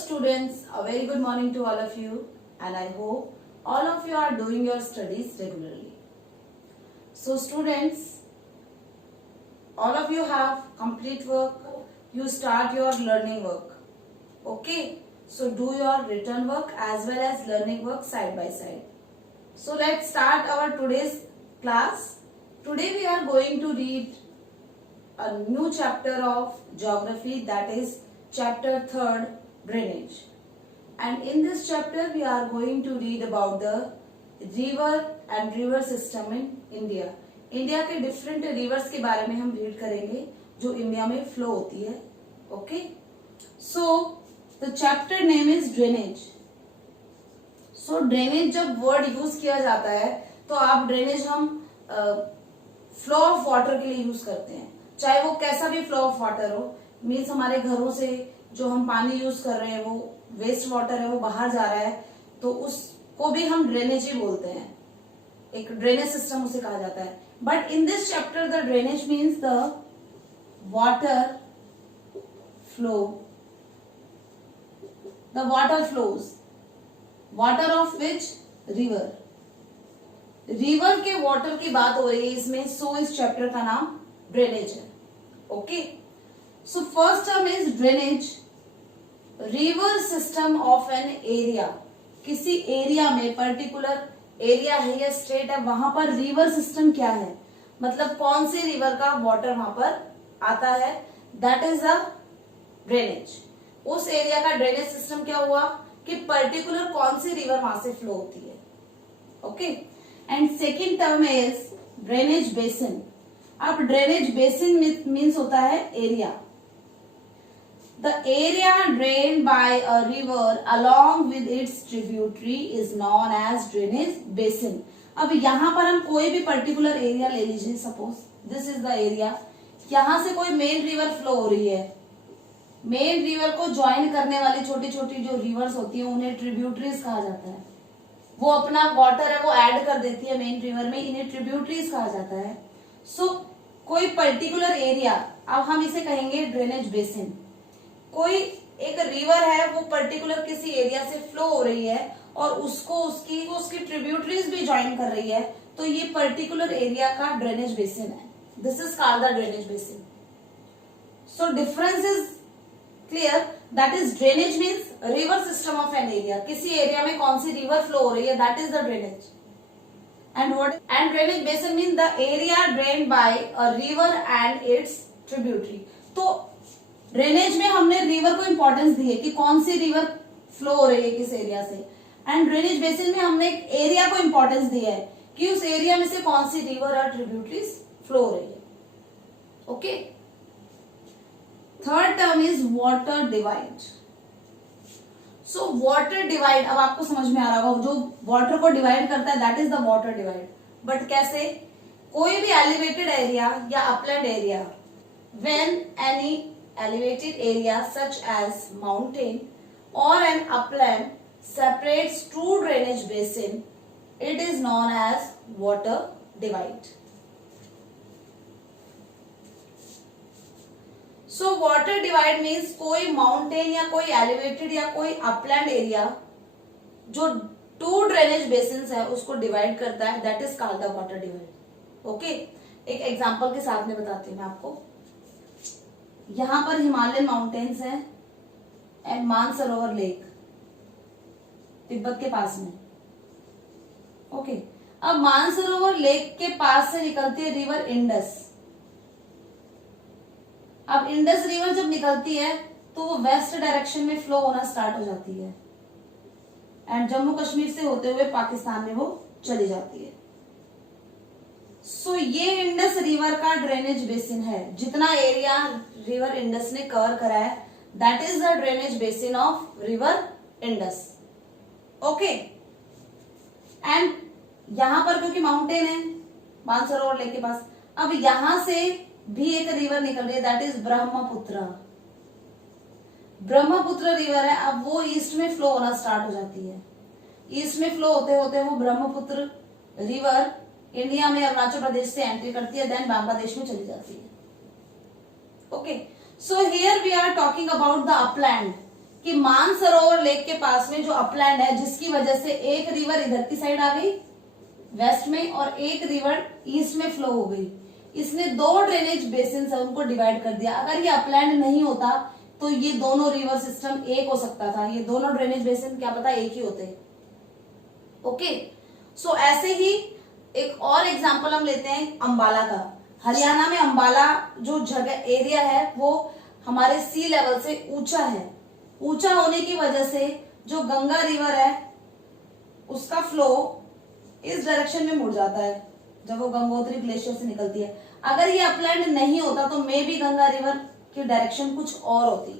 students, a very good morning to all of you, and I hope all of you are doing your studies regularly. So students, all of you have complete work, you start your learning work. Okay, so do your written work as well as learning work side by side. So let's start our today's class. Today we are going to read a new chapter of geography, that is chapter 3rd, drainage. And in this chapter we are going to read about the river and river system in India. India के different reverse के बारे में हम read करेंगे जो India में flow होती है. Okay, so the chapter name is drainage. So drainage जब वर्ड यूज किया जाता है तो आप ड्रेनेज हम फ्लो ऑफ वाटर के लिए यूज करते हैं, चाहे वो कैसा भी फ्लो ऑफ वाटर हो. मीन्स हमारे घरों से जो हम पानी यूज कर रहे हैं वो वेस्ट वाटर है, वो बाहर जा रहा है, तो उसको भी हम ड्रेनेज ही बोलते हैं. एक ड्रेनेज सिस्टम उसे कहा जाता है. But in this chapter the drainage means the water flow, the water flows, water of which river. River के वाटर की बात हो रही है इसमें, सो इस चैप्टर का नाम ड्रेनेज है. Okay, so first term is drainage, river system of an area. किसी एरिया में, पर्टिकुलर एरिया है या स्टेट है, वहां पर रिवर सिस्टम क्या है, मतलब कौन से रिवर का वाटर वहां पर आता है, दैट इज द ड्रेनेज. उस एरिया का ड्रेनेज सिस्टम क्या हुआ कि पर्टिकुलर कौन सी रिवर वहां से फ्लो होती है. Okay, and second term is drainage basin. अब ड्रेनेज बेसिन मीन्स होता है area. The area drained by a river along with its tributary is known as drainage basin. अब यहाँ पर हम कोई भी पर्टिकुलर एरिया ले लीजिए, suppose this is the area. यहाँ से कोई मेन रिवर फ्लो हो रही है. मेन रिवर को ज्वाइन करने वाली छोटी छोटी जो रिवर्स होती है उन्हें ट्रिब्यूटरीज कहा जाता है. वो अपना वाटर है वो ऐड कर देती है मेन रिवर में, इन्हें ट्रिब्यूटरीज कहा जाता है. सो कोई पर्टिकुलर एरिया, अब हम इसे कहेंगे ड्रेनेज बेसिन. कोई एक रिवर है वो पर्टिकुलर किसी एरिया से फ्लो हो रही है और उसको उसकी ट्रिब्यूटरीज भी ज्वाइन कर रही है, तो ये पर्टिकुलर एरिया का ड्रेनेज बेसिन है. This is called the drainage basin. So difference is clear, that is drainage means river system of an area. किसी एरिया में कौन सी रिवर फ्लो हो रही है, that is the drainage. And drainage basin mean the area drained by a river and its tributary. तो drainage में हमने रिवर को इंपॉर्टेंस दी है कि कौन सी रिवर फ्लो हो रही है किस एरिया से, एंड ड्रेनेज बेसिन में हमने एक एरिया को इंपॉर्टेंस दिया है कि उस एरिया में से कौन सी रिवर और ट्रिब्यूटरीज फ्लो हो रही है. Okay, third term is water divide. So water divide, अब आपको समझ में आ रहा होगा, जो वाटर को डिवाइड करता है that is the water divide. But कैसे, कोई भी एलिवेटेड एरिया या upland area, when any elevated area such as mountain or an upland separates two drainage basin, it is known as water divide. So water divide means कोई mountain या कोई elevated या कोई upland area जो two drainage basins है उसको divide करता है, that is called the water divide. Okay, एक एग्जाम्पल के साथ में बताती हूँ मैं आपको. यहां पर हिमालयन माउंटेन्स हैं एंड मानसरोवर लेक तिब्बत के पास में. ओके, अब मानसरोवर लेक के पास से निकलती है रिवर इंडस. अब इंडस रिवर जब निकलती है तो वो वेस्ट डायरेक्शन में फ्लो होना स्टार्ट हो जाती है एंड जम्मू कश्मीर से होते हुए पाकिस्तान में वो चली जाती है. सो ये इंडस रिवर का ड्रेनेज बेसिन है. जितना एरिया रिवर इंडस ने कवर करा है that is the drainage basin of river Indus. Okay, and यहां पर क्योंकि माउंटेन है मानसरोवर लेक के पास, अब यहां से भी एक रिवर निकल रही है that is Brahmaputra. Brahmaputra river है, अब वो ईस्ट में फ्लो होना स्टार्ट हो जाती है. ईस्ट में फ्लो होते होते वो ब्रह्मपुत्र रिवर इंडिया में अरुणाचल प्रदेश से एंट्री करती है, देन बांग्लादेश में चली जाती है. Okay, so here we are talking about the upland. कि मानसरोवर लेक के पास में जो अपलैंड है, जिसकी वजह से एक रिवर इधर की साइड आ गई वेस्ट में और एक रिवर ईस्ट में फ्लो हो गई, इसने दो ड्रेनेज बेसिन है उनको डिवाइड कर दिया। अगर ये अपलैंड नहीं होता तो ये दोनों रिवर सिस्टम एक हो सकता था, ये दोनों ड्रेनेज बेसिन क्या पता एक ही होते। ओके, सो ऐसे ही एक और एग्जांपल हम लेते हैं अंबाला का। हरियाणा में अंबाला जो जगह एरिया है वो हमारे सी लेवल से ऊंचा है। ऊंचा होने की वजह से जो गंगा रिवर है उसका फ्लो इस डायरेक्शन में मुड़ जाता है जब वो गंगोत्री ग्लेशियर से निकलती है। अगर ये अपलैंड नहीं होता तो मे बी गंगा रिवर की डायरेक्शन कुछ और होती।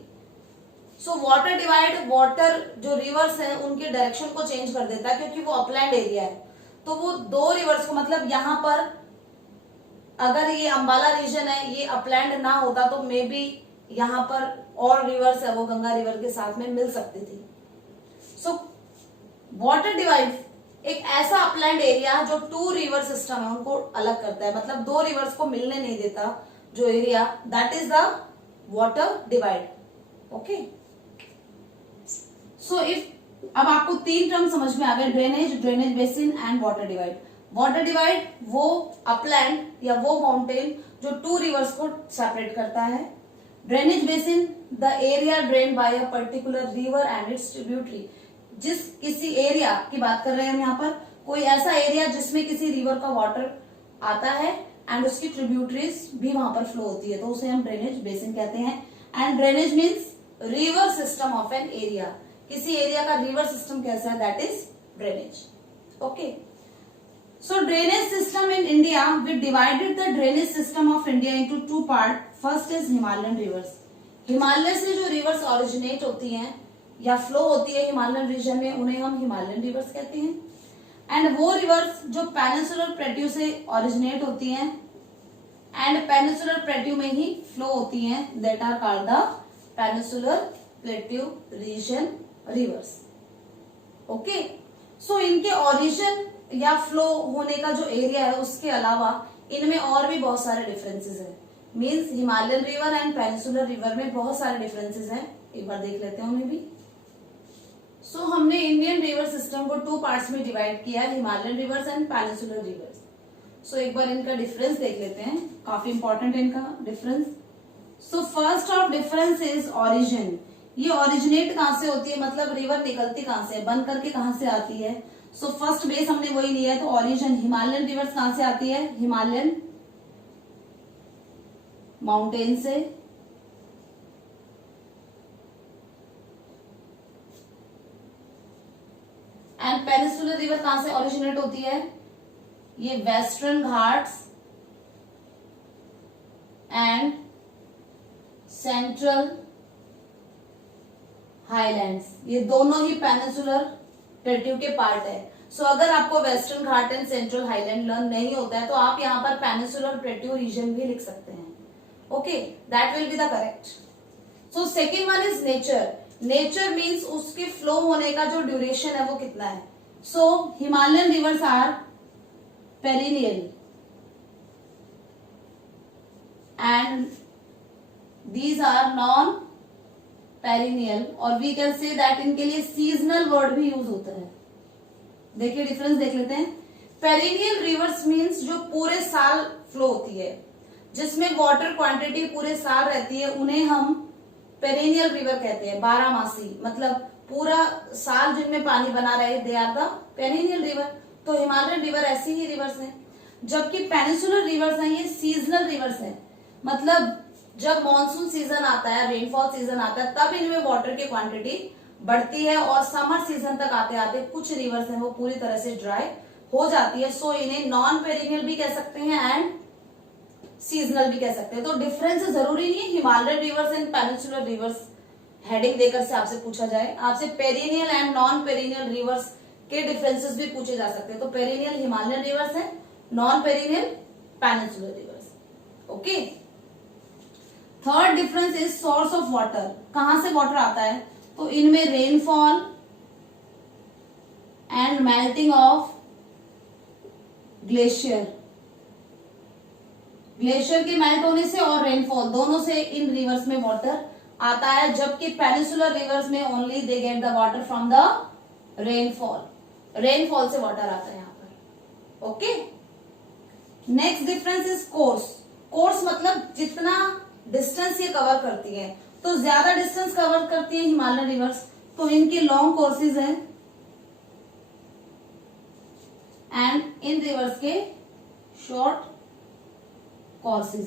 सो वाटर डिवाइड, वाटर जो रिवर्स है उनके डायरेक्शन को चेंज कर देता है क्योंकि वो अपलैंड एरिया है। तो वो दो रिवर्स को, मतलब यहां पर अगर ये अंबाला रीजन है ये अपलैंड ना होता तो मे बी यहां पर और रिवर्स है वो गंगा रिवर के साथ में मिल सकती थी। सो वाटर डिवाइड एक ऐसा अपलैंड एरिया जो टू रिवर सिस्टम है उनको अलग करता है, मतलब दो रिवर्स को मिलने नहीं देता जो area, that is the water divide. Okay, so if अब आपको तीन टर्म समझ में आ गए, drainage, drainage basin and water divide. Water divide वो अपलैंड या वो माउंटेन जो टू रिवर्स को सेपरेट करता है। Drainage basin the area drain by a particular river and its tributary, जिस किसी एरिया की बात कर रहे हैं हम यहाँ पर, कोई ऐसा एरिया जिसमें किसी रिवर का वाटर आता है एंड उसकी ट्रिब्यूटरीज भी वहां पर फ्लो होती है तो उसे हम ड्रेनेज बेसिन कहते हैं। And drainage means river system of an area, किसी एरिया का रिवर सिस्टम कैसा है, that is drainage. Okay, so drainage system in India, we divided the drainage system of India into two part. First is Himalayan rivers. Himalaya से जो reverse originate होती हैं या flow होती है हिमालयन रीजन में उन्हें हम हिमालयन रिवर्स कहते हैं। एंड वो रिवर्स जो पेनिनसुलर प्लेट्यू से ओरिजिनेट होती हैं एंड पेनिनसुलर प्लेट्यू में ही फ्लो होती हैं, that are called the peninsular plateau region rivers. Okay, so इनके ओरिजिन या फ्लो होने का जो एरिया है उसके अलावा इनमें और भी बहुत सारे डिफरेंसेस हैं। Means Himalayan river and peninsular river में बहुत सारे डिफरेंसेस हैं, एक बार देख लेते हैं उन्हें भी। सो हमने इंडियन रिवर सिस्टम को टू पार्ट्स में डिवाइड किया है, Himalayan rivers and peninsular rivers. So एक बार इनका डिफरेंस देख लेते हैं, काफी इंपॉर्टेंट है इनका difference. So first of difference is origin. ये ओरिजिनेट कहां से होती है, मतलब रिवर निकलती कहां से, बन करके कहां से आती है। सो फर्स्ट बेस हमने वही लिया है, तो ओरिजिन हिमालयन रिवर्स कहां से आती है, हिमालयन माउंटेन से। एंड पेनिनसुलर रिवर कहां से ओरिजिनेट होती है, ये western Ghats and central highlands, ये दोनों ही पेनिनसुलर प्लेट्यू के पार्ट है। सो अगर आपको western Ghat and central highland learn नहीं होता है तो आप यहाँ पर पेनिनसुलर प्लेट्यू रीजन भी लिख सकते हैं। Okay, that will be the correct. So second one is nature. Nature means उसके फ्लो होने का जो ड्यूरेशन है वो कितना है। So Himalayan rivers are perennial and these are non perennial, और वी कैन से दैट इनके लिए सीजनल वर्ड भी यूज होता है। देखिए डिफरेंस देख लेते हैं। पेरिनियल रिवर्स मीन्स जो पूरे साल फ्लो होती है, जिसमें वाटर क्वांटिटी पूरे साल रहती है, उन्हें हम पेरिनियल रिवर कहते हैं, 12 मासी, मतलब पूरा साल जिनमें पानी बना रहे, they are the perennial river. तो हिमालयन रिवर ऐसी ही रिवर्स हैं, जबकि पेनिनसुलर रिवर्स हैं ये सीजनल रिवर्स हैं, मतलब जब मॉनसून सीजन आता है, रेनफॉल सीजन आता है, तब इनमें वाटर की क्वांटिटी बढ़ती है और समर सीजन तक आते आते कुछ रिवर्स हैं वो पूरी तरह से ड्राई हो जाती है। सो इन्हें नॉन पेरिनियल भी कह सकते हैं एंड सीजनल भी कह सकते हैं। तो डिफरेंस जरूरी नहीं है Himalayan rivers and peninsular rivers heading देकर से आपसे पूछा जाए, आपसे perennial and non perennial rivers के डिफरेंसेस भी पूछे जा सकते हैं। तो पेरिनियल हिमालयन रिवर्स है, non perennial peninsular rivers. Okay, third difference is source of water. कहां से वाटर आता है, तो इनमें rainfall and melting of glacier, glacier के मेल्ट होने से और रेनफॉल दोनों से इन रिवर्स में वाटर आता है, जबकि पेनिसुलर रिवर्स में only they get the water from the rainfall, rainfall से वाटर आता है यहाँ पर। Okay, next difference is course. Course मतलब जितना डिस्टेंस ये कवर करती है, तो ज्यादा डिस्टेंस कवर करती है हिमालयन रिवर्स, तो इनकी लॉन्ग कोर्सेज है, एंड इन रिवर्स के शॉर्ट कोर्सेज।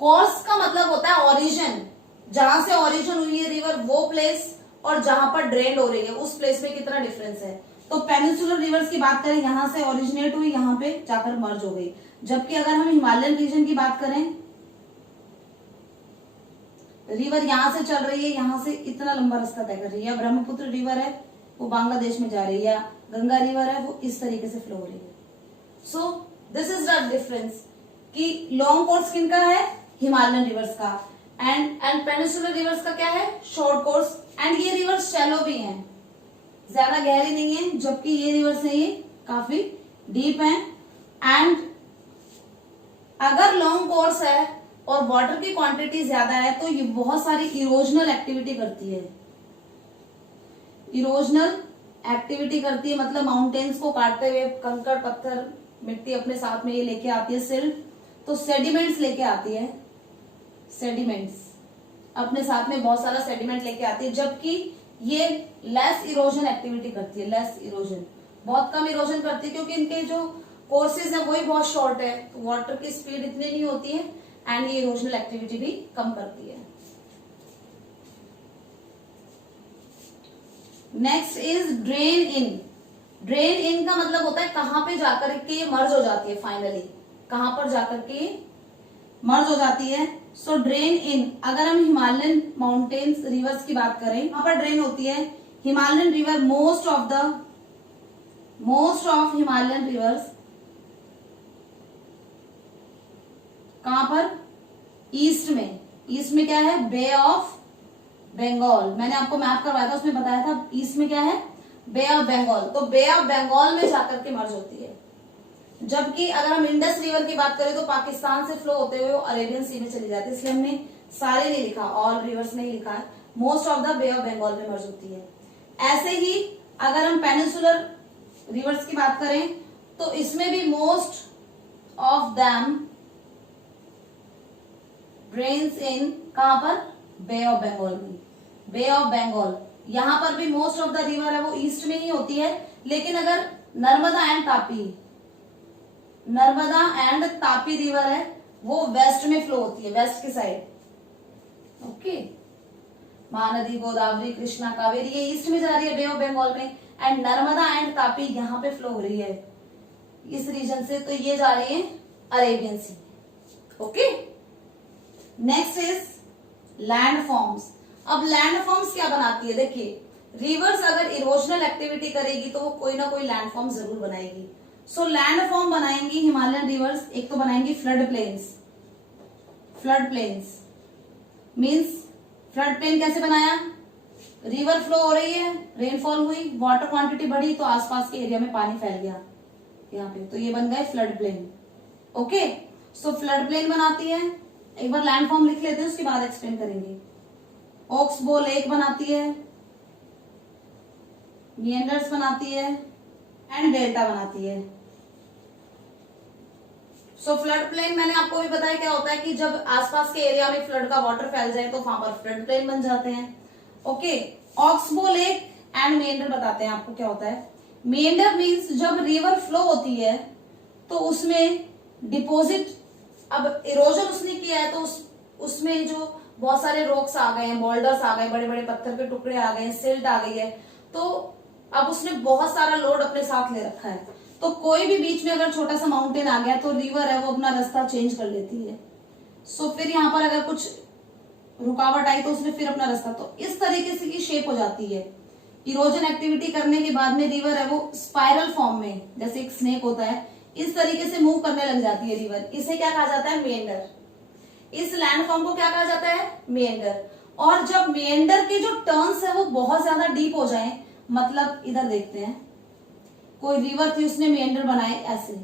कोर्स का मतलब होता है ओरिजिन, जहां से ओरिजिन हुई है रिवर वो प्लेस, और जहां पर ड्रेन हो रही है उस प्लेस में कितना डिफरेंस है। तो पेनिसुलर रिवर्स की बात करें, यहां से ओरिजिनेट हुई, यहां पे जाकर मर्ज हो गई। जबकि अगर हम हिमालयन रीजन की बात करें, रिवर यहां से चल रही है, यहां से इतना लंबा रास्ता तय कर रही है। ब्रह्मपुत्र रिवर है वो बांग्लादेश में जा रही है, गंगा रिवर है वो इस तरीके से फ्लो हो रही है। So this is the difference कि लॉन्ग कोर्स किनका है, हिमालयन रिवर्स का, एंड पेनिसुलर रिवर्स का क्या है, शॉर्ट कोर्स। एंड ये रिवर्स शैलो भी हैं, ज्यादा गहरी नहीं है, जबकि ये रिवर्स है ये काफी डीप है। एंड अगर लॉन्ग कोर्स है और वाटर की क्वांटिटी ज्यादा है, तो ये बहुत सारी इरोजनल एक्टिविटी करती है। इरोजनल एक्टिविटी करती है मतलब माउंटेन्स को काटते हुए कंकड़ पत्थर मिट्टी अपने साथ में ये लेके आती है, सिल्ट, तो सेडिमेंट्स लेके आती है, सेडिमेंट्स अपने साथ में बहुत सारा सेडिमेंट लेके आती है। जबकि ये लेस इरोजन एक्टिविटी करती है, लेस इरोजन, बहुत कम इरोजन करती है, क्योंकि इनके जो कोर्सेज है वही बहुत शॉर्ट है, तो वाटर की स्पीड इतनी नहीं होती है, एंड ये इरोजनल एक्टिविटी भी कम करती है। Next is drain in. Drain in का मतलब होता है कहां पे जाकर के ये मर्ज हो जाती है, फाइनली कहां पर जाकर के मर्ज हो जाती है। सो ड्रेन इन, अगर हम हिमालयन माउंटेन्स रिवर्स की बात करें, वहां पर ड्रेन होती है। Himalayan river, most of Himalayan reverse कहां पर, ईस्ट में। ईस्ट में क्या है, बे ऑफ बंगाल, मैंने आपको मैप करवाया था, उसमें बताया था ईस्ट में क्या है, बे ऑफ बंगाल। तो बे ऑफ बंगाल में जाकर के मर्ज होती है। जबकि अगर हम इंडस रिवर की बात करें, तो पाकिस्तान से फ्लो होते हुए वो अरेबियन सी में चली जाती है, इसलिए हमने सारे नहीं लिखा, ऑल रिवर्स में ही लिखा है, most of the Bay of Bengal में मर्ज होती है। ऐसे ही अगर हम पेनिसुलर रिवर्स की बात करें, तो इसमें भी most of them drains in, कहां पर, बे ऑफ बंगाल में। बे ऑफ बंगाल, यहां पर भी मोस्ट ऑफ द रिवर है वो ईस्ट में ही होती है, लेकिन अगर नर्मदा एंड तापी रिवर है वो वेस्ट में फ्लो होती है, वेस्ट की साइड। ओके, महानदी, गोदावरी, कृष्णा, कावेरी ये ईस्ट में जा रही है बे ऑफ बंगाल में, एंड नर्मदा एंड तापी यहाँ पे फ्लो हो रही है इस रीजन से, तो ये जा रही है Arabian Sea. Okay, next is land forms. अब लैंड फॉर्म्स क्या बनाती है, देखिए रिवर्स अगर इरोजनल एक्टिविटी करेगी तो वो कोई ना कोई लैंड फॉर्म जरूर बनाएगी। सो लैंड फॉर्म बनाएंगी हिमालयन रिवर्स, एक तो बनाएंगी flood plains. Flood plains means, flood plain कैसे बनाया, रिवर फ्लो हो रही है, रेनफॉल हुई, वाटर क्वांटिटी बढ़ी, तो आसपास के एरिया में पानी फैल गया यहाँ पे, तो ये बन गए फ्लड प्लेन। ओके, सो फ्लड प्लेन बनाती है। एक बार लैंड फॉर्म लिख लेते हैं, उसके बाद एक्सप्लेन करेंगे। ऑक्सबो लेक बनाती है, मिएंडर्स बनाती है, एंड डेल्टा बनाती है। सो फ्लड प्लेन मैंने आपको भी बताया क्या होता है कि जब आसपास के एरिया में फ्लड का वाटर फैल जाए तो वहां पर फ्लड प्लेन बन जाते हैं। ओके, ऑक्सबो लेक एंड मिएंडर बताते हैं आपको क्या होता है। मिएंडर मीन्स जब रिवर फ्लो होती है तो उसमें डिपॉजिट, अब इरोजन उसने किया है तो उसमें जो बहुत सारे रॉक्स आ गए हैं, बोल्डर्स आ गए, बड़े बड़े पत्थर के टुकड़े आ गए हैं, सिल्ट आ गई है, तो अब उसने बहुत सारा लोड अपने साथ ले रखा है। तो कोई भी बीच में अगर छोटा सा माउंटेन आ गया तो रिवर है वो अपना रास्ता चेंज कर लेती है। सो फिर यहाँ पर अगर कुछ रुकावट आई तो उसने फिर अपना रास्ता, तो इस तरीके से की शेप हो जाती है। इरोजन एक्टिविटी करने के बाद में रिवर है वो स्पाइरल फॉर्म में, जैसे एक स्नेक होता है, इस तरीके से मूव करने लग जाती है रिवर। इसे क्या कहा जाता है, मेंढर। इस लैंड फॉर्म को क्या कहा जाता है, मेंढर। और जब मेंढर के जो टर्न्स है वो बहुत ज्यादा डीप हो जाए, मतलब इधर देखते हैं, कोई रिवर थी उसने मेंढर बनाए ऐसे,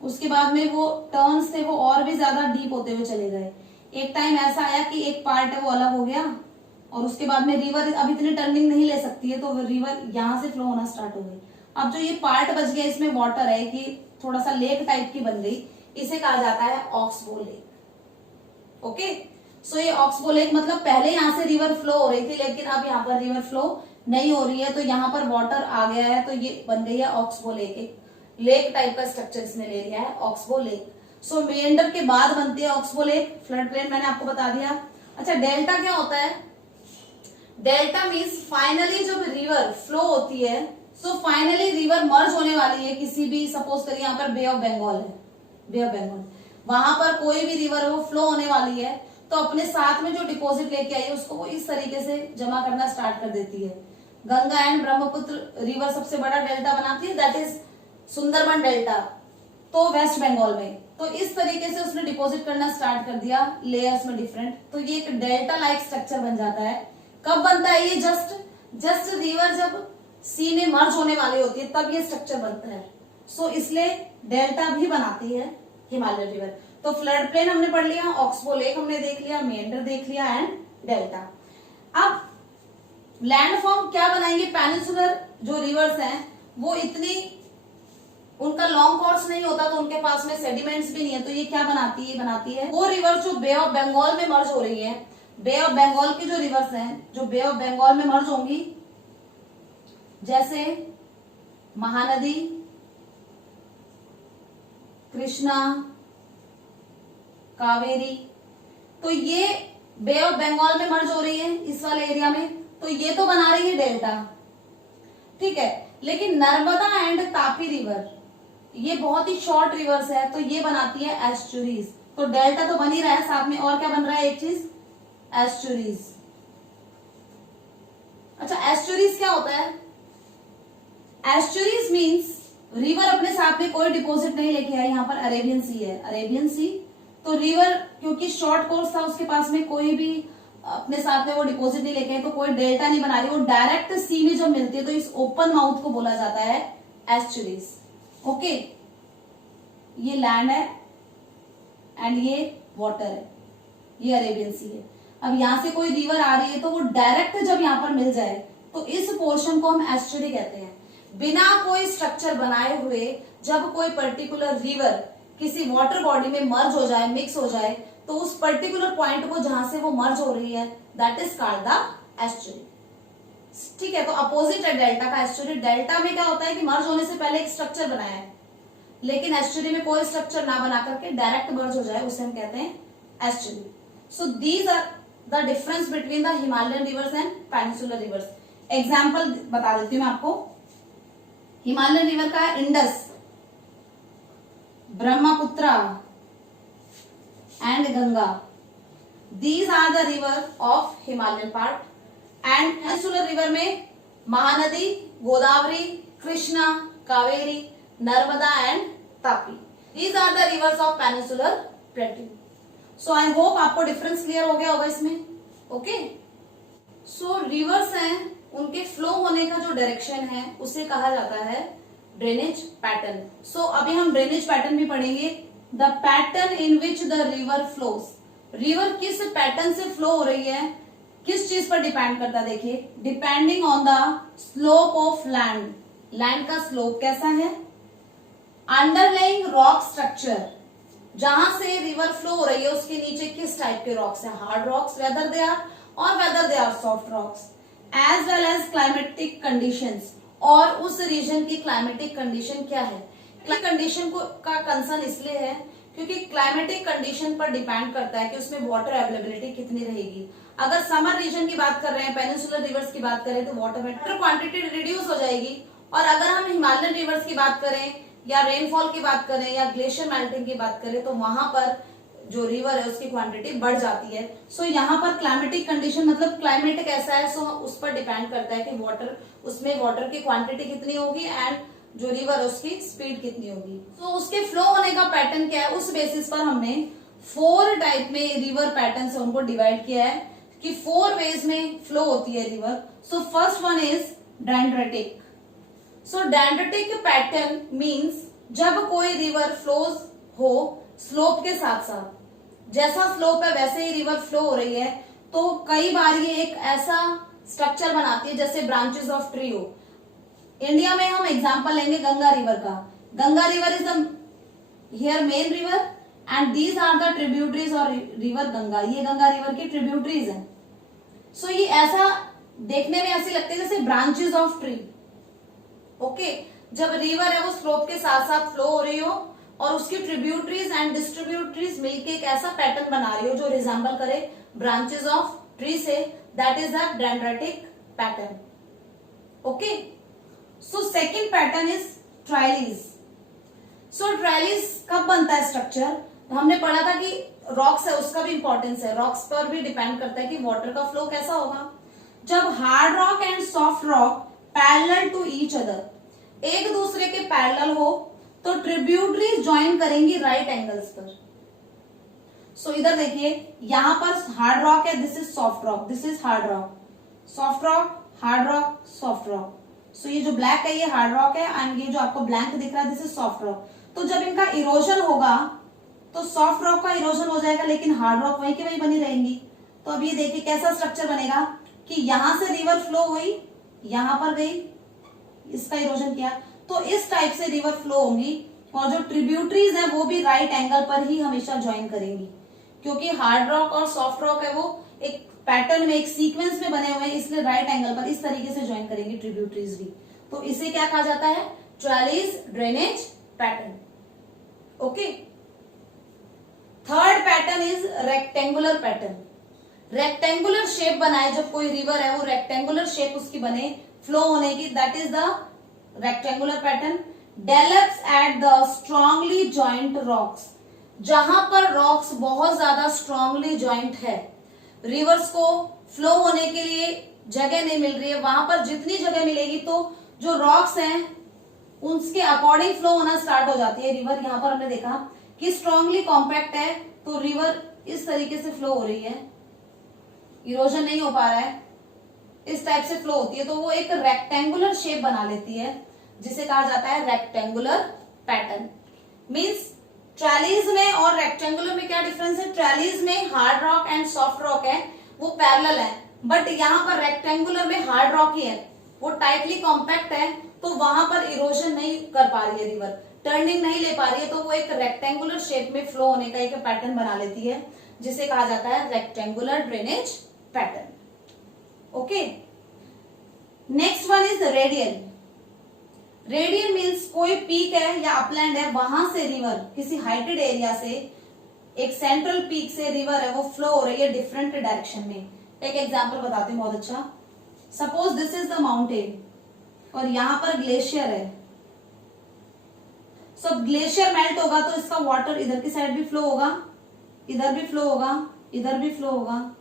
उसके बाद में वो टर्न्स थे वो और भी ज्यादा डीप होते हुए चले गए। एक टाइम ऐसा आया कि एक पार्ट है वो अलग हो गया और उसके बाद में रिवर अब इतनी टर्निंग नहीं ले सकती है, तो रिवर यहां से फ्लो होना स्टार्ट हो गई। अब जो ये पार्ट बच गया इसमें वाटर है कि थोड़ा सा लेक टाइप की बन गई, इसे कहा जाता है ऑक्सबो लेक। ओके, सो ये ऑक्सबो लेक मतलब पहले यहां से रिवर फ्लो हो रही थी, लेकिन अब यहाँ पर रिवर फ्लो नहीं हो रही है, तो यहाँ पर वाटर आ गया है, तो ये बन गई है ऑक्सबो लेक। एक लेक टाइप का स्ट्रक्चर इसने ले लिया है, ऑक्सबो लेक। सो मेंढर के बाद बनती है ऑक्सबो लेक। फ्लड प्लेन मैंने आपको बता दिया। अच्छा, डेल्टा क्या होता है? डेल्टा मीन्स फाइनली जब रिवर फ्लो होती है, सो फाइनली रिवर मर्ज होने वाली है किसी भी, सपोज करिए यहाँ पर बे ऑफ बंगाल है, बे ऑफ बंगाल, वहां पर कोई भी रिवर वो फ्लो होने वाली है, तो अपने साथ में जो डिपॉजिट लेके आई है उसको वो इस तरीके से जमा करना स्टार्ट कर देती है। गंगा एंड ब्रह्मपुत्र रिवर सबसे बड़ा डेल्टा बनाती है, दैट इज सुंदरबन डेल्टा, तो वेस्ट बंगाल में। तो इस तरीके से उसने डिपॉजिट करना स्टार्ट कर दिया लेयर्स में डिफरेंट, तो ये एक डेल्टा लाइक स्ट्रक्चर बन जाता है। कब बनता है ये? जस्ट रिवर जब सी में मर्ज होने वाली होती है तब ये स्ट्रक्चर बनता है। सो इसलिए डेल्टा भी बनाती है हिमालयन रिवर। तो फ्लड प्लेन हमने पढ़ लिया, ऑक्सबो लेक हमने देख लिया, मेंढर देख लिया एंड डेल्टा। अब लैंडफॉर्म क्या बनाएंगे? पेनिनसुलर जो रिवर्स हैं वो इतनी, उनका लॉन्ग कोर्स नहीं होता, तो उनके पास में सेडिमेंट्स भी नहीं है, तो ये क्या बनाती है? बनाती है वो रिवर जो बे ऑफ बंगाल में मर्ज हो रही है। बे ऑफ बंगाल की जो रिवर्स हैं जो बे ऑफ बंगाल में मर्ज होंगी, जैसे महानदी, कृष्णा, कावेरी, तो ये बे ऑफ बंगाल में मर्ज हो रही है इस वाले एरिया में, तो ये तो बना रही है डेल्टा, ठीक है। लेकिन नर्मदा एंड तापी रिवर ये बहुत ही शॉर्ट रिवर्स है, तो ये बनाती है एस्चुरीज। तो डेल्टा तो बन ही रहा है, साथ में और क्या बन रहा है? एक चीज, एस्चुरीज। अच्छा, एस्चुरीज क्या होता है? एस्चुरीज मीन्स रिवर अपने साथ में कोई डिपॉजिट नहीं लेके आई। यहाँ पर अरेबियन सी है, अरेबियन सी, तो रिवर क्योंकि शॉर्ट कोर्स था उसके पास में कोई भी अपने साथ में वो डिपॉजिट नहीं लेके आई, तो कोई डेल्टा नहीं बना रही, वो डायरेक्ट सी में जब मिलती है तो इस ओपन माउथ को बोला जाता है एस्चुरीज। ओके, ये लैंड है एंड ये वाटर है, ये अरेबियन सी है। अब यहां से कोई रिवर आ रही है तो वो डायरेक्ट जब यहाँ पर मिल जाए तो इस पोर्शन को हम एस्चुरी कहते हैं। बिना कोई स्ट्रक्चर बनाए हुए जब कोई पर्टिकुलर रिवर किसी वाटर बॉडी में मर्ज हो जाए, मिक्स हो जाए, तो उस पर्टिकुलर पॉइंट को जहां से वो मर्ज हो रही है that is called the estuary. ठीक है, तो अपोजिट है डेल्टा का एस्चुरी। डेल्टा में क्या होता है कि मर्ज होने से पहले एक स्ट्रक्चर बनाया है, लेकिन एस्चुरी में कोई स्ट्रक्चर ना बना करके डायरेक्ट मर्ज हो जाए, उसे हम कहते हैं estuary. So these are the difference between the Himalayan rivers and peninsular rivers. Example बता देती हूँ मैं आपको। हिमालयन रिवर का है Indus, Brahmaputra and Ganga. These are the river of Himalayan part. And peninsular river में Mahanadi, Godavari, Krishna, Kaveri, Narmada and Tapi. These are the rivers of peninsular plateau. So I hope आपको difference clear हो गया होगा इसमें। ओके, सो रिवर्स हैं, उनके फ्लो होने का जो डायरेक्शन है उसे कहा जाता है ड्रेनेज पैटर्न। सो अभी हम ड्रेनेज पैटर्न भी पढ़ेंगे। The pattern in which the river flows. River किस पैटर्न से फ्लो हो रही है, किस चीज पर डिपेंड करता है? देखिए, depending on the slope of land. Land का स्लोप कैसा है, अंडरलाइंग रॉक स्ट्रक्चर, जहां से रिवर फ्लो हो रही है उसके नीचे किस टाइप के रॉक्स है, hard rocks whether they are, और whether they are soft rocks, as well as climatic conditions, और उस रीजन की क्लाइमेटिक कंडीशन क्या है। कंडीशन को का कंसर्न इसलिए है क्योंकि क्लाइमेटिक कंडीशन पर डिपेंड करता है कि उसमें वाटर अवेलेबिलिटी कितनी रहेगी। अगर समर रीजन की बात कर रहे हैं, पेनिनसुलर रिवर्स की बात करें, तो वाटर क्वांटिटी रिड्यूस हो जाएगी। और अगर हम हिमालयन रिवर्स की बात करें या रेनफॉल की बात करें या ग्लेशियर मेल्टिंग की बात करें, तो वहां पर जो रिवर है उसकी क्वांटिटी बढ़ जाती है। सो यहाँ पर क्लाइमेटिक कंडीशन मतलब क्लाइमेट कैसा है, सो उस पर डिपेंड करता है कि वाटर, उसमें वाटर की क्वांटिटी कितनी होगी एंड जो रिवर है उसकी स्पीड कितनी होगी। सो उसके फ्लो होने का पैटर्न क्या है, उस बेसिस पर हमने 4 टाइप में रिवर पैटर्न से उनको डिवाइड किया है कि 4 वेज में फ्लो होती है river. So first one is dendritic. So dendritic pattern means जब कोई रिवर फ्लोज हो स्लोप के साथ साथ, जैसा स्लोप है वैसे ही रिवर फ्लो हो रही है, तो कई बार ये एक ऐसा स्ट्रक्चर बनाती है जैसे ब्रांचेस ऑफ ट्री हो। इंडिया में हम एग्जांपल लेंगे गंगा रिवर का। Ganga river is the here main river and these are the tributaries और रिवर गंगा। ये गंगा रिवर की ट्रिब्यूटरीज हैं। सो ये ऐसा देखने में ऐसे लगते हैं जैसे ब्रांचेस ऑफ ट्री। ओके, जब रिवर है वो स्लोप के साथ साथ फ्लो हो रही हो और उसकी ट्रिब्यूटरीज एंड डिस्ट्रीब्यूटरीज मिलके एक ऐसा पैटर्न बना रही हो जो रिजेंबल करे ब्रांचेस ऑफ ट्री से, that is the dendritic pattern. Okay, so second pattern is trellis. So trellis कब बनता है स्ट्रक्चर? हमने पढ़ा था कि रॉक्स है उसका भी इंपॉर्टेंस है, रॉक्स पर भी डिपेंड करता है कि वाटर का फ्लो कैसा होगा। जब hard rock and soft rock parallel to each other, एक दूसरे के पैरेलल हो, तो ट्रिब्यूटरीज ज्वाइन करेंगी राइट एंगल्स पर। सो इधर देखिए, यहां पर हार्ड रॉक है, this is soft rock, this is hard rock, soft rock, hard rock, soft rock. So ये जो ब्लैक है ये हार्ड रॉक है एंड ये जो आपको ब्लैंक दिख रहा है दिस इज सॉफ्ट रॉक। तो जब इनका इरोजन होगा तो सॉफ्ट रॉक का इरोजन हो जाएगा लेकिन हार्ड रॉक वहीं की वहीं बनी रहेंगी। तो अब ये देखिए कैसा स्ट्रक्चर बनेगा कि यहां से रिवर फ्लो हुई, यहां पर गई, इसका इरोजन किया, तो इस टाइप से रिवर फ्लो होंगी और जो ट्रिब्यूटरीज है वो भी राइट एंगल पर ही हमेशा ज्वाइन करेंगी, क्योंकि हार्ड रॉक और सॉफ्ट रॉक है वो एक पैटर्न में, एक सीक्वेंस में बने हुए हैं, इसलिए राइट एंगल पर इस तरीके से ज्वाइन करेंगे ट्रिब्यूटरीज भी। तो इसे क्या कहा जाता है? Trellis drainage pattern. Okay, third pattern is rectangular pattern. Rectangular shape बनाए, जब कोई रिवर है वो रेक्टेंगुलर शेप उसकी बने फ्लो होने की, that is the rectangular pattern. Develops at the strongly joint rocks, जहां पर रॉक्स बहुत ज्यादा स्ट्रांगली जॉइंट है, रिवर्स को फ्लो होने के लिए जगह नहीं मिल रही है, वहां पर जितनी जगह मिलेगी तो जो रॉक्स हैं उसके अकॉर्डिंग फ्लो होना स्टार्ट हो जाती है रिवर। यहां पर हमने देखा कि स्ट्रांगली कॉम्पैक्ट है तो रिवर इस तरीके से फ्लो हो रही है, इरोजन नहीं हो पा रहा है, इस टाइप से फ्लो होती है, तो वो एक रेक्टेंगुलर शेप बना लेती है जिसे कहा जाता है रेक्टेंगुलर पैटर्न। मींस ट्रैलीज में और रेक्टेंगुलर में क्या डिफरेंस है? ट्रैलीज में hard rock and soft rock है वो पैरेलल है, बट यहाँ पर रेक्टेंगुलर में हार्ड रॉक ही है, वो टाइटली कॉम्पैक्ट है, तो वहां पर इरोजन नहीं कर पा रही है रिवर, टर्निंग नहीं ले पा रही है, तो वो एक रेक्टेंगुलर शेप में फ्लो होने का एक पैटर्न बना लेती है जिसे कहा जाता है rectangular drainage pattern. Okay, next one is radial. Radial means कोई पीक है या अपलैंड है, वहां से रिवर किसी हाइटेड एरिया से, एक सेंट्रल पीक से रिवर है वो फ्लो हो रही है डिफरेंट डायरेक्शन में। एक एग्जांपल बताती हूँ बहुत अच्छा। Suppose this is the mountain और यहां पर ग्लेशियर है। सो ग्लेशियर मेल्ट होगा तो इसका वाटर इधर की साइड भी फ्लो होगा, इधर भी फ्लो होगा, इधर भी फ्लो होगा।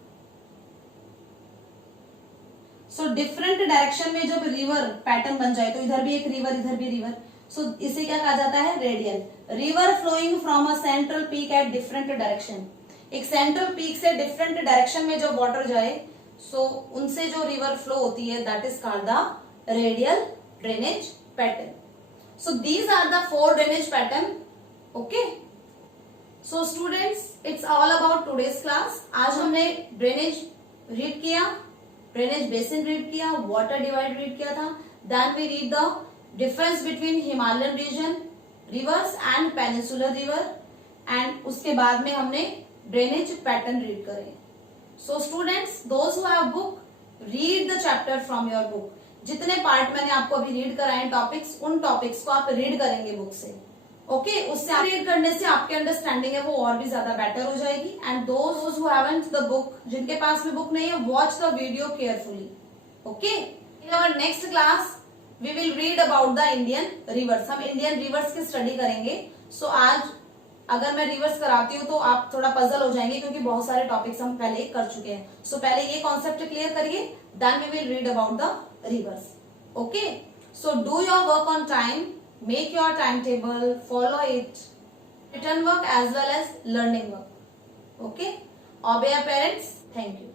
सो डिफरेंट डायरेक्शन में जब रिवर पैटर्न बन जाए तो इधर भी एक रिवर, इधर भी रिवर, सो इसे क्या कहा जाता है? Radial. River flowing from a central peak at different direction, एक सेंट्रल पीक से डिफरेंट डायरेक्शन में जब वाटर जाए सो उनसे जो रिवर फ्लो होती है that is called the radial drainage pattern. So these are the 4 drainage pattern. Okay, so students it's all about today's class. आज हमने ड्रेनेज रीड किया, ड्रेनेज बेसिन रीड किया, वाटर डिवाइड रीड किया था, then we read the difference between Himalayan region rivers and peninsular river, and उसके बाद में हमने ड्रेनेज पैटर्न रीड करे। So students, those who have book, read the chapter from your book. जितने part मैंने आपको अभी रीड कराए टॉपिक्स, उन टॉपिक्स को आप रीड करेंगे बुक से। ओके, उससे रीड करने से आपकी अंडरस्टैंडिंग है वो और भी ज्यादा बेटर हो जाएगी। And those who haven't the book, जिनके पास में बुक नहीं है, watch the video carefully. Okay, in our next class we will read about the Indian rivers. हम इंडियन रिवर्स की स्टडी करेंगे। सो आज अगर मैं रिवर्स कराती हूँ तो आप थोड़ा पजल हो जाएंगे क्योंकि बहुत सारे टॉपिक्स हम पहले कर चुके हैं। सो पहले ये कॉन्सेप्ट क्लियर करिए, then we will read about the rivers. Okay, so do your work on time, make your timetable, follow it, written work as well as learning work. Okay, obey your parents. Thank you.